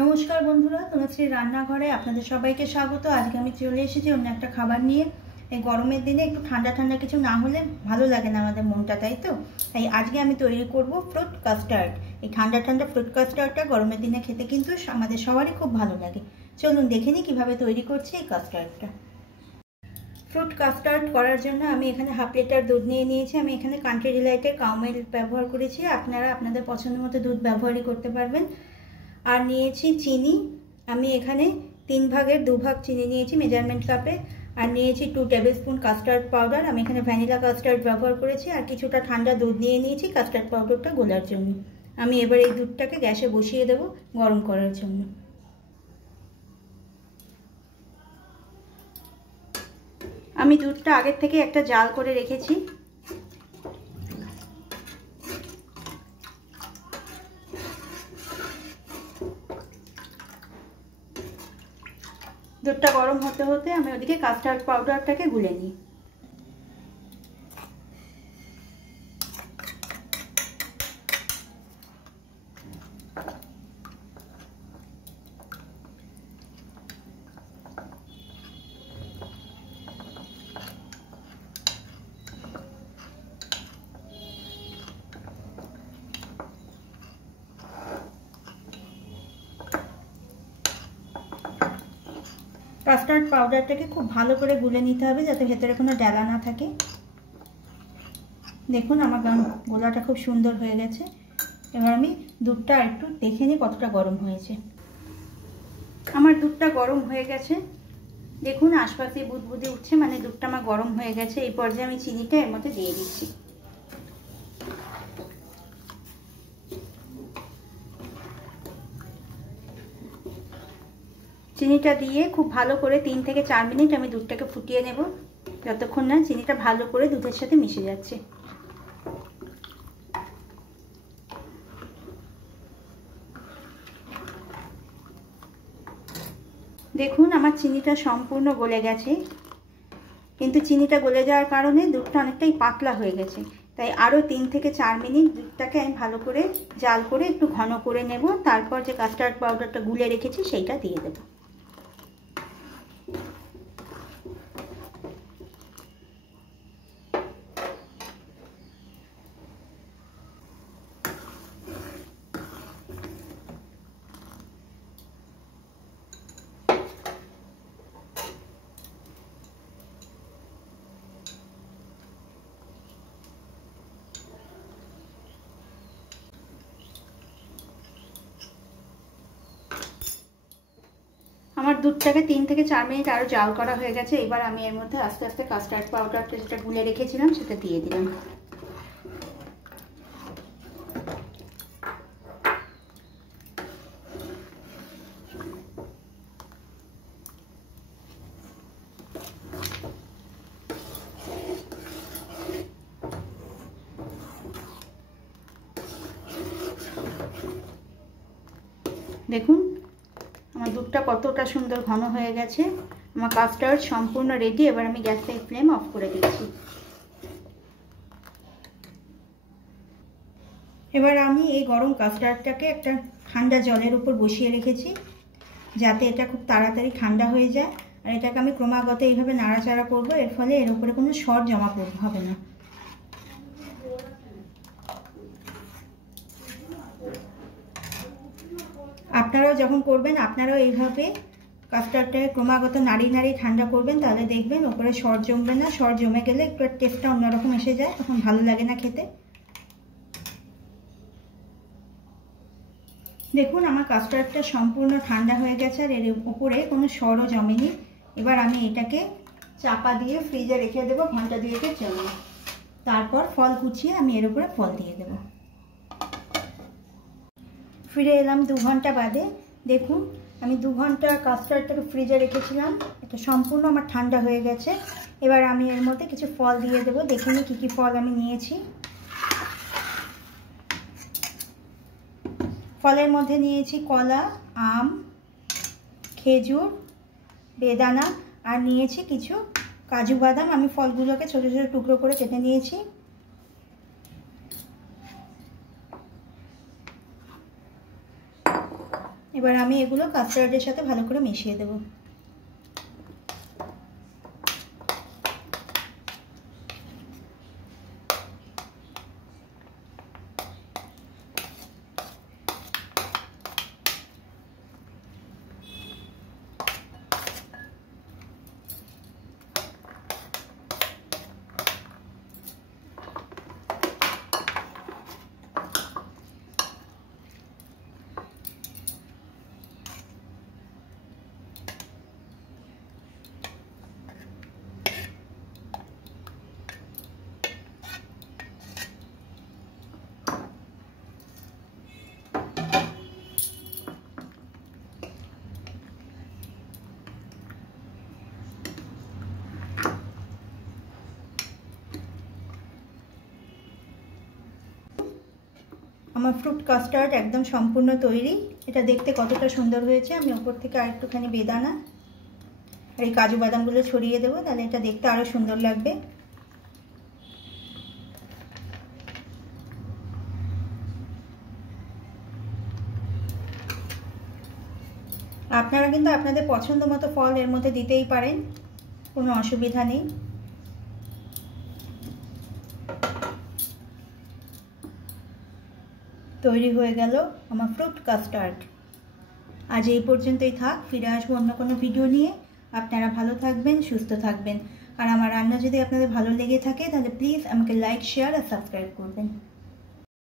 নমস্কার বন্ধুরা, তনুশ্রীর রান্নাঘরে আপনাদের সবাইকে স্বাগত। আজকে আমি চলে এসেছি অন্য একটা খাবার নিয়ে। এই গরমের দিনে একটু ঠান্ডা ঠান্ডা কিছু না হলে ভালো লাগে না আমাদের মনটা, তাই তো? তাই আজকে আমি তৈরি করব ফ্রুট কাস্টার্ড। এই ঠান্ডা ঠান্ডা ফ্রুট কাস্টার্ডটা গরমের দিনে খেতে কিন্তু আমাদের সবারই খুব ভালো লাগে। চলুন দেখে নিই কীভাবে তৈরি করছি এই কাস্টার্ডটা। ফ্রুট কাস্টার্ড করার জন্য আমি এখানে হাফ লিটার দুধ নিয়ে নিয়েছি। আমি এখানে কান্ট্রি ডিলাইটের কাউ মিল্ক ব্যবহার করেছি, আপনারা আপনাদের পছন্দ মতো দুধ ব্যবহারই করতে পারবেন। আর নিয়েছি চিনি, আমি এখানে 3 ভাগের 2 ভাগ চিনি নিয়েছি মেজারমেন্ট কাপে। আর নিয়েছি 2 টেবিল স্পুন কাস্টার্ড পাউডার, আমি এখানে ভ্যানিলা কাস্টার্ড ব্যবহার করেছি। আর কিছুটা ঠান্ডা দুধ নিয়ে নিয়েছি কাস্টার্ড পাউডারটা গোলার জন্য। আমি এবার এই দুধটাকে গ্যাসে বসিয়ে দেব গরম করার জন্য। আমি দুধটা আগের থেকে একটা জাল করে রেখেছি। দুধটা গরম হতে হতে আমি ওদিকে কাস্টার্ড পাউডারটাকে গুলে নিই। কাস্টার্ড পাউডারটাকে খুব ভালো করে গুলে নিতে হবে যাতে ভেতরে কোনো ডালা না থাকে। দেখুন আমার গোলাটা খুব সুন্দর হয়ে গেছে। এবার আমি দুধটা একটু দেখে নিই কতটা গরম হয়েছে। আমার দুধটা গরম হয়ে গেছে, দেখুন আশপাশে বুদবুদে উঠছে, মানে দুধটা আমার গরম হয়ে গেছে। এই পর্যায়ে আমি চিনিটা এর মধ্যে দিয়ে দিচ্ছি। চিনিটা দিয়ে খুব ভালো করে 3 থেকে 4 মিনিট আমি দুধটাকে ফুটিয়ে নেব, যতক্ষণ না চিনিটা ভালো করে দুধের সাথে মিশে যাচ্ছে। দেখুন আমার চিনিটা সম্পূর্ণ গলে গেছে, কিন্তু চিনিটা গলে যাওয়ার কারণে দুধটা অনেকটাই পাতলা হয়ে গেছে। তাই আরও 3 থেকে 4 মিনিট দুধটাকে আমি ভালো করে জাল করে একটু ঘন করে নেব। তারপর যে কাস্টার্ড পাউডারটা গুলে রেখেছি সেইটা দিয়ে দেব। আমার দুধটাকে 3 থেকে 4 মিনিট আরও জাল করা হয়ে গেছে। এবার আমি এর মধ্যে আস্তে আস্তে কাস্টার্ড পাউডারটা যেটা গুলে রেখেছিলাম সেটা দিয়ে দিলাম। দেখুন আমার দুধটা কতটা সুন্দর ঘন হয়ে গেছে। আমার কাস্টার্ড সম্পূর্ণ রেডি। এবার আমি গ্যাসের ফ্লেম অফ করে দিচ্ছি। এবার আমি এই গরম কাস্টার্ডটাকে একটা ঠান্ডা জলের উপর বসিয়ে রেখেছি যাতে এটা খুব তাড়াতাড়ি ঠান্ডা হয়ে যায়। আর এটাকে আমি ক্রমাগত এইভাবে নাড়াচাড়া করবো, এর ফলে এর উপরে কোনো সর জমা হবে না। আপনারাও যখন করবেন আপনারাও এইভাবে কাস্টার্ডটাকে ক্রমাগত নাড়িয়ে নাড়িয়ে ঠান্ডা করবেন, তাহলে দেখবেন ওপরে সর জমবে না। সর জমে গেলে একটু টেস্টটা অন্যরকম এসে যায়, তখন ভালো লাগে না খেতে। দেখুন আমার কাস্টার্ডটা সম্পূর্ণ ঠান্ডা হয়ে গেছে আর এর উপরে কোনো সরও জমেনি। এবার আমি এটাকে চাপা দিয়ে ফ্রিজে রেখে দেবো ঘন্টা 2-এর জন্য। তারপর ফল কুচিয়ে আমি এর উপরে ফল দিয়ে দেব। ফিরে এলাম 2 ঘন্টা বাদে। দেখুন আমি 2 ঘন্টা কাস্টার্ডটাকে ফ্রিজে রেখেছিলাম, এটা সম্পূর্ণ আমার ঠান্ডা হয়ে গেছে। এবার আমি এর মধ্যে কিছু ফল দিয়ে দেবো। দেখে নিই কী কী ফল আমি নিয়েছি। ফলের মধ্যে নিয়েছি কলা, আম, খেজুর, বেদানা আর নিয়েছি কিছু কাজু বাদাম। আমি ফলগুলোকে ছোট ছোট টুকরো করে কেটে নিয়েছি। এবার আমি এগুলো কাস্টার্ডের সাথে ভালো করে মিশিয়ে দেবো। আমার ফ্রুট কাস্টার্ড একদম সম্পূর্ণ তৈরি। এটা দেখতে কতটা সুন্দর হয়েছে। আমি উপর থেকে আরেকটুখানি বেদানা আর এই কাজু বাদামগুলো ছড়িয়ে দেবো, তাহলে এটা দেখতে আরও সুন্দর লাগবে। আপনারা কিন্তু আপনাদের পছন্দ মতো ফল এর মধ্যে দিতেই পারেন, কোনো অসুবিধা নেই। তৈরি হয়ে গেল আমার ফ্রুট কাস্টার্ড। আজ এই পর্যন্তই থাক, ফিরে আসবো অন্য কোনো ভিডিও নিয়ে। আপনারা ভালো থাকবেন, সুস্থ থাকবেন। আর আমার রান্না যদি আপনাদের ভালো লেগে থাকে তাহলে প্লিজ আমাকে লাইক, শেয়ার আর সাবস্ক্রাইব করবেন।